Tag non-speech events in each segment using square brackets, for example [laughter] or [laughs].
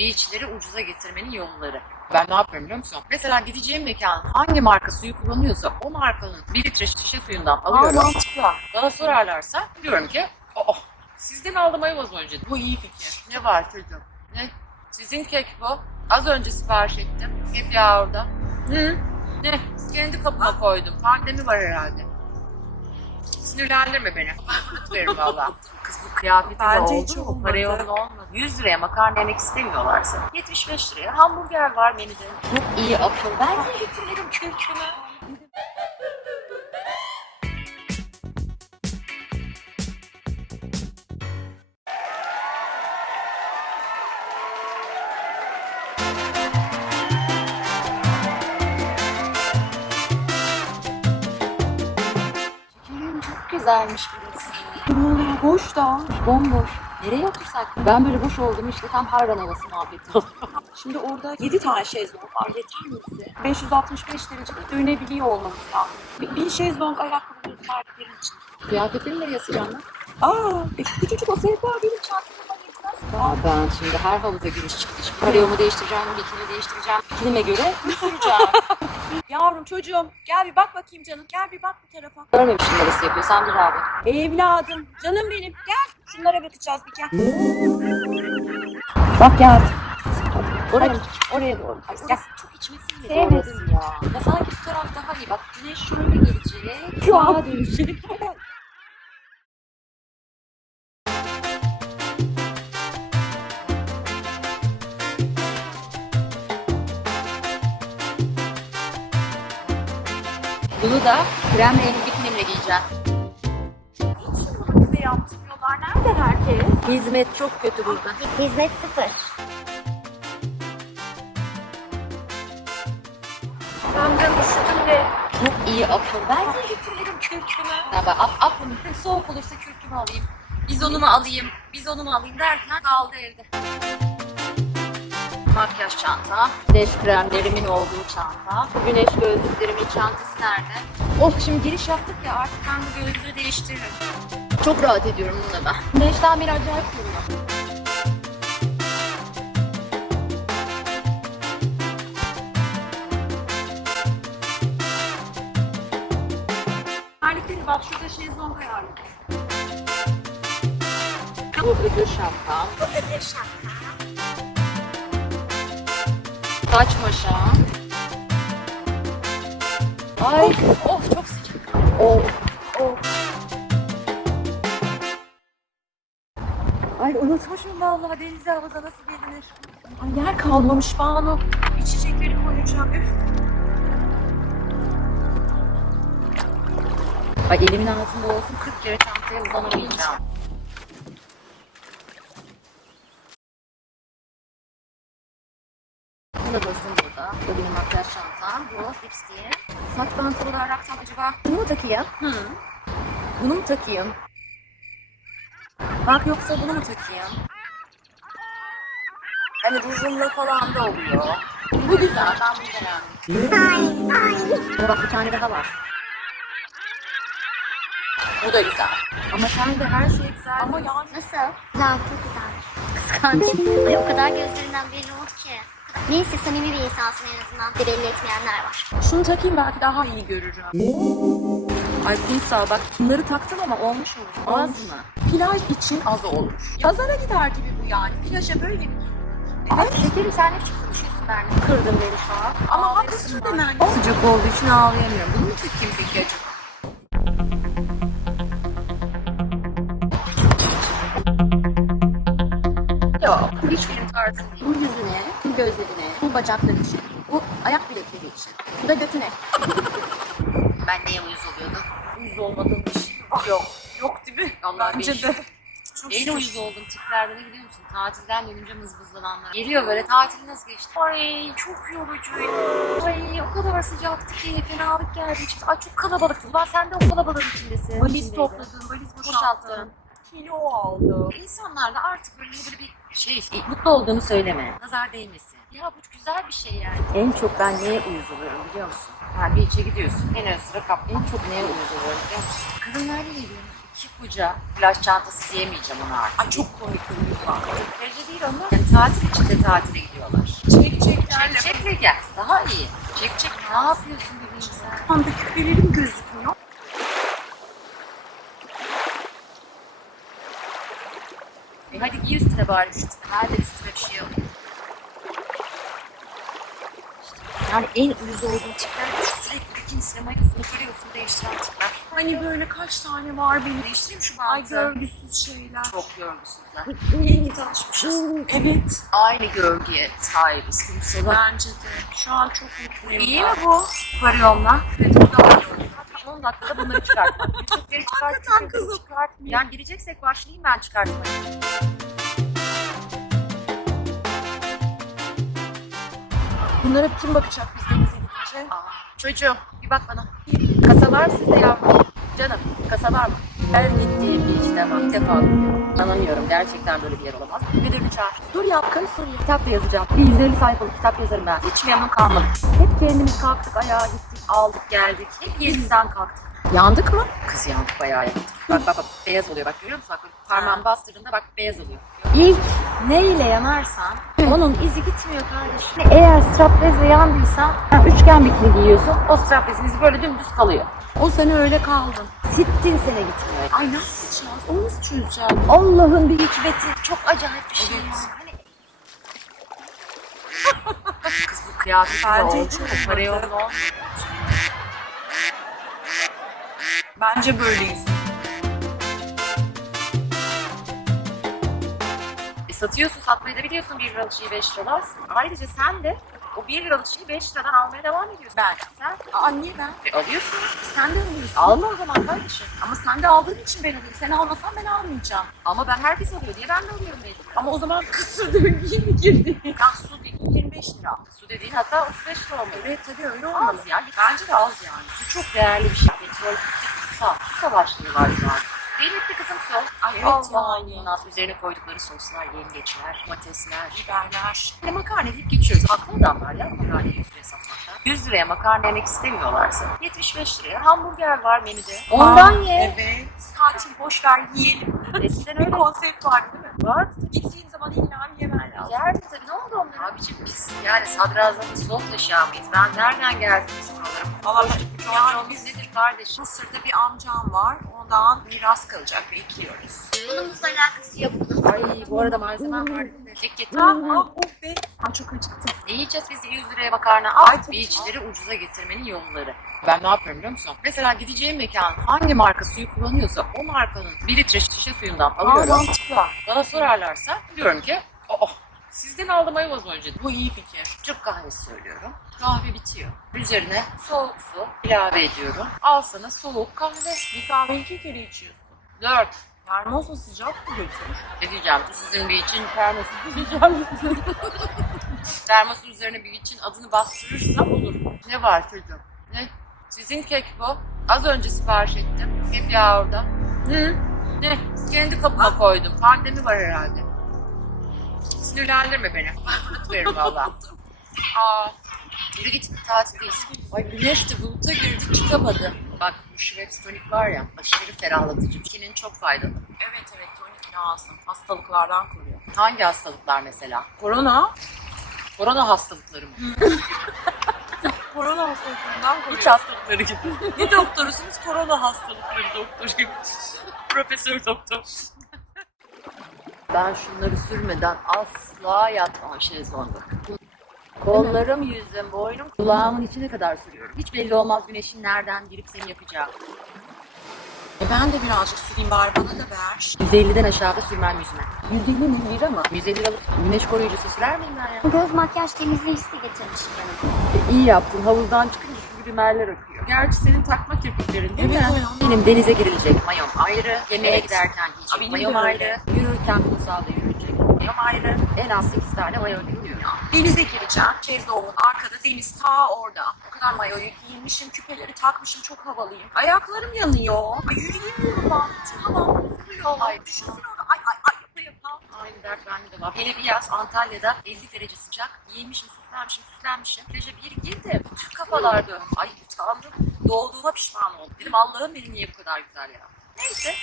beachleri ucuza getirmenin yolları. Ben ne yapıyorum biliyor musun? Mesela gideceğim mekan hangi marka suyu kullanıyorsa o markanın bir litre şişe suyundan alıyorum. mantıklı. Bana sorarlarsa diyorum ki oh, sizden aldım ayvaz önce. Bu iyi fikir. Ne var çocuğum? Ne? Sizin kek bu. Az önce sipariş ettim. Hep ya orada. Hı? Ne? Kendi kapıma koydum. Pandemi var herhalde. Sinirlendirme beni. Fırlatıverim valla. [laughs] Bu kıyafeti de Bence oldu hiç mu? olmadı. Para yoğun olmadı. 100 liraya makarna yemek istemiyorlarsa. 75 liraya hamburger var menüde. Çok iyi akıl. Ben de getiririm kürkümü. Şekerim çok güzelmiş burası. Boş da. Bomboş. Nereye otursak? Ben böyle boş oldum işte tam Harran havası muhabbeti. [laughs] Şimdi orada 7 tane şezlong var. Yeter mi bize? 565 derecede dönebiliyor olmamız lazım. Bir, bir şezlong ayakkabı terliklerin için. Kıyafetimi nereye asacağım ben? Aa, e, küçücük o sehpa benim çantamda yetmez. Aa, ben şimdi her havuza giriş çıkış. Karayomu değiştireceğim, bikini değiştireceğim. Bikinime göre [laughs] süreceğim. Yavrum çocuğum gel bir bak bakayım canım. Gel bir bak bu tarafa. Görmemişim neresi yapıyor. Sen bir abi. Evladım, canım benim. Gel. Şunlara bakacağız bir gel. Bak geldim. Oraya oraya doğru. Ay, Gel. çok içmesin mi? Sevmedim. Ya. Ya sanki bu taraf daha iyi. Bak güneş şöyle gelecek. Sağa dönecek. [laughs] Bunu da krem rengi bikinimle giyeceğim. Bize yaptırmıyorlar. Nerede herkes? Hizmet çok kötü burada. Hizmet sıfır. Ben biraz üşüdüm de. Çok iyi akıl. Ben de getiririm kürkümü. Ya ben ap, aklım soğuk olursa kürkümü alayım. Bizonumu alayım. Bizonumu alayım derken kaldı evde. Makyaj çanta. Güneş kremlerimin olduğu çanta. Güneş gözlüklerimin çantası nerede? Oh şimdi giriş yaptık ya artık ben bu gözlüğü değiştiririm. Çok rahat ediyorum bununla da. Güneşten beni acayip koruyor. Terlikleri bak şurada şezlong ayarladım. Bu ödül şapkam. Ödül şapka. Saç maşam. Ay oh çok sıcak. Oh oh. Ay unutmuşum vallahi denize havuza nasıl gelinir. Ay yer kalmamış Banu. İçecekleri koyacağım. Üf. Ay elimin altında olsun 40 kere çantaya uzanamayacağım. Bu da dursun burada. Bu benim makyaj çantam. Bu lipstiğim. Saç bantı olaraktan acaba bunu mu takayım? Hı. Bunu mu takayım? Bak yoksa bunu mu takayım? Hani rujumla falan da oluyor. Bu güzel. Ben bunu beğendim. Ama bak bir tane daha var. Bu da güzel. Ama sen de her şey güzel. Ama yani Nasıl? Güzel, çok güzel. Kıskanç. Ay o kadar gözlerinden belli. Neyse samimi bir insansın en azından. Bir belli etmeyenler var. şunu takayım belki daha iyi görürüm. Ay kumsal bak bunları taktım ama olmuş olur. Az mı? Plaj için az olur. Pazara gider gibi bu yani. Plaja böyle mi? Ay şekerim sen ne konuşuyorsun benimle? Kırdın beni şu an. Ama haklısın demen. Sıcak olduğu için ağlayamıyorum. Bunu mu takayım peki acaba? Gözlerine, bu bacakları için, bu ayak bilekleri için, bu da götüne. Ben neye uyuz oluyordum? Yüz olmadığım bir şey yok. Yok değil mi? Allah Bence de. Çok En uyuz oldum tiplerden ne biliyor musun? Tatilden dönünce mızmızlananlar. Geliyor böyle tatil nasıl geçti? Ay çok yorucuydu. Ay o kadar sıcaktı ki fenalık geldi. Ay çok kalabalıktı. Ulan sen de o kalabalığın içindesin. Valiz topladın, valiz Boşalttın. Kilo aldı. İnsanlar da artık böyle bir şey, mutlu olduğunu söyleme. Nazar değmesin. Ya bu güzel bir şey yani. En çok ben neye uyuz oluyorum biliyor musun? Ha bir içe gidiyorsun. En ön sıra kap. En çok neye uyuz oluyorum biliyor musun? Kadınlar ne geliyor? İki koca plaj çantası diyemeyeceğim ona artık. Ay çok komik. Çok derece değil onlar. Yani tatil içinde tatile gidiyorlar. Çek çeklerle. Çek çekle gel. Daha iyi. Çek çek. Ne yapıyorsun bebeğim sen? Şu anda küpelerim gözükmüyor. Bari üstüne. Nerede üstüne bir şey yok. Yani en uyuz olduğum tipler sürekli bikini sinemaya görüyorsun değiştiren tipler. Hani böyle kaç tane var benim. Değiştireyim şu Ay bantı. görgüsüz şeyler. Çok görgüsüzler. İyi ki tanışmışız. Evet. Aynı görgüye sahibiz kimseler. Bence de. Şu an çok mutluyum. İyi mi bu? Parayonla. Evet, daha iyi oldu. 10 dakikada bunları çıkartmak. [laughs] Çıkart. Hakikaten kızım. çıkartmayayım. Yani gireceksek başlayayım ben çıkartmaya. Bunlara kim bakacak biz denize gidince? Aa, çocuğum bir bak bana. Kasa var sizde yavrum. Canım kasa var mı? Her gittiğim bir işte ama defa. Anlamıyorum gerçekten böyle bir yer olamaz. Müdürünü çağır. Dur yapkın Suriye. Kitap da yazacağım. Bir 150 sayfalık kitap yazarım ben. Hiç memnun kalmadım. Hep kendimiz kalktık ayağa gittik aldık geldik. Hep yerimizden kalktık. Yandık mı? Kız yandık bayağı yandık. Bak bak bak beyaz oluyor bak görüyor musun? Bak böyle parmağını bastırdığında bak beyaz oluyor. İlk neyle yanarsan onun izi gitmiyor kardeşim. Eğer straplezle yandıysan ha, üçgen bikini giyiyorsun. O straplezin izi böyle dümdüz kalıyor. O sene öyle kaldın. Sittin sene gitmiyor. Ay ne yapacağız? Onu nasıl çözeceğim? Allah'ın bir hikmeti. Çok acayip bir şey Evet. ya. Hani... [laughs] Kız bu kıyafet oldu. olmuyor. Bence böyleyiz. Satıyorsun, satmayı da biliyorsun 1 liralık şeyi 5 liradan. Ayrıca sen de o 1 liralık şeyi 5 liradan almaya devam ediyorsun. Ben. Sen Aa niye ben? e, alıyorsun. Sen de alıyorsun. Alma o zaman kardeşim. Ama sen de aldığın için ben alayım. Sen almasan ben almayacağım. Ama ben herkes alıyor diye ben de alıyorum mecbur. Ama o zaman kısır döngüye mi girdi? Ya su değil 25 lira. Su dediğin hatta 35 lira olmalı. Evet tabii öyle olmalı. Az ya. Bence de az yani. Su çok değerli bir şey. Petrol su. Su savaşları var şu an. Kıymetli kızım su. Ay evet yani. Ondan sonra üzerine koydukları soslar, yengeçler, domatesler. Biberler. Hani makarna deyip geçiyoruz. Haklı adamlar ya makarna 100 liraya satmakta. 100 liraya makarna yemek istemiyorlarsa 75 liraya hamburger var menüde. Ondan Aa, ye. Evet. Tatil boş ver yiyelim. [laughs] Eskiden Bir öyle konsept vardı değil mi? vardı. Gittiğin zaman bir yemen lazım. Yerdi tabii ne oldu onlara? Abicim biz yani sadrazamın sol taşağı mıyız? Ben nereden geldim bizim oralara? Valla Yani yani biz biz nedir kardeşim? Mısır'da bir amcam var. Ondan miras kalacak bekliyoruz. Konumuzla alakası yok bunun. Ay bu arada malzemem var. Tek getir. Ah, ah, oh be. Ben çok acıktım. Ne yiyeceğiz biz 100 liraya makarna? Al. Ay, tabii Beachleri ucuza getirmenin yolları. Ben ne yapıyorum biliyor musun? Mesela gideceğim mekan hangi marka suyu kullanıyorsa o markanın 1 litre şişe suyundan Aa, alıyorum. mantıklı. Bana sorarlarsa diyorum ki oh, sizden aldım ayvaz önce. Bu iyi fikir. Türk kahvesi söylüyorum. Kahve bitiyor. Üzerine soğuk su ilave ediyorum. Al sana soğuk kahve. Bir kahveyi iki kere içiyorsun. Dört. Termosla sıcak su götür. Ne diyeceğim? Bu sizin bir için termosu diyeceğim. [laughs] Termosun üzerine bir için adını bastırırsam olur. Ne var çocuğum? Ne? Sizin kek bu. Az önce sipariş ettim. Hep ya orada. Hı? Ne? Kendi kapıma koydum. Pandemi var herhalde. Sinirlendirme beni. [laughs] Veririm valla. Aa, yürü git tatildeyiz. Ay güneş de buluta girdi çıkamadı. Bak bu Schweppes tonik var ya aşırı ferahlatıcı. Bikinin çok faydalı. Evet evet tonik lazım. Hastalıklardan koruyor. Hangi hastalıklar mesela? Korona. Korona hastalıkları mı? [laughs] Korona hastalıklarından koruyor. Hiç hastalıkları gibi. ne doktorusunuz? Korona hastalıkları. doktor gibi. [laughs] Profesör doktor. Ben şunları sürmeden asla yatmam şezlonga. Kollarım, yüzüm, boynum, kulağımın içine kadar sürüyorum. Hiç belli olmaz güneşin nereden girip seni yapacağı. E ben de birazcık süreyim bari bana da ver. 150'den aşağıda sürmem yüzüme. 150 mi lira mı? 150 liralık güneş koruyucusu sürer miyim ben ya? Göz makyaj temizleyicisi getirmişim yanıma. İyi yaptın. Havuzdan çıkınca şu rimeller akıyor. Gerçi senin takma kirpiklerin değil Evet, mi? öyle. Benim denize girilecek mayom ayrı. Yemeğe Evet. giderken giyecek mayom ayrı. Yürürken kumsalda yürüyecek mayom ayrı. En az 8 tane mayo giyiyor. Denize gireceğim. Şezlongun arkada deniz ta orada. O kadar mayoyu giymişim, küpeleri takmışım çok havalıyım. Ayaklarım yanıyor. Ay yürüyemiyorum ben. Bütün havam bozuluyor. Ay düşünsene orada. Ay ay ay yapa yapa. Aynı dert bende de var. Hele bir yaz Antalya'da 50 derece sıcak. Giymişim, süslenmişim, süslenmişim. Plaja bir girdi. Bütün kafalar dön. Ay tanrım. Doğduğuma pişman oldum. Dedim Allah'ım beni niye bu kadar güzel ya. Neyse.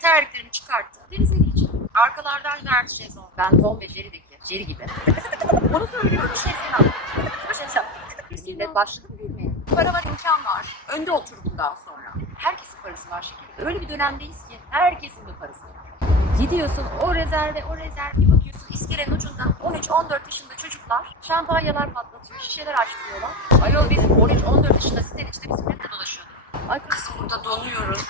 Terliklerimi çıkarttım. Denize gireceğim. Arkalardan nerede şezlong? Ben Tom ve Jerry'deki. Jerry gibi. [laughs] Onu söylüyorum şemsiyen aldım. Şemsiyen Bisiklet başladı mı bilmeye. Para var, imkan var. Önde otur bundan sonra. Herkesin parası var şekilde. Öyle bir dönemdeyiz ki herkesin bir parası var. Gidiyorsun o rezerve, o rezerve bir bakıyorsun iskelenin ucundan 13-14 yaşında çocuklar şampanyalar patlatıyor, şişeler açtırıyorlar. Ayol bizim 13-14 yaşında sitenin içinde bisikletle dolaşıyordu. Ay kız burada donuyoruz.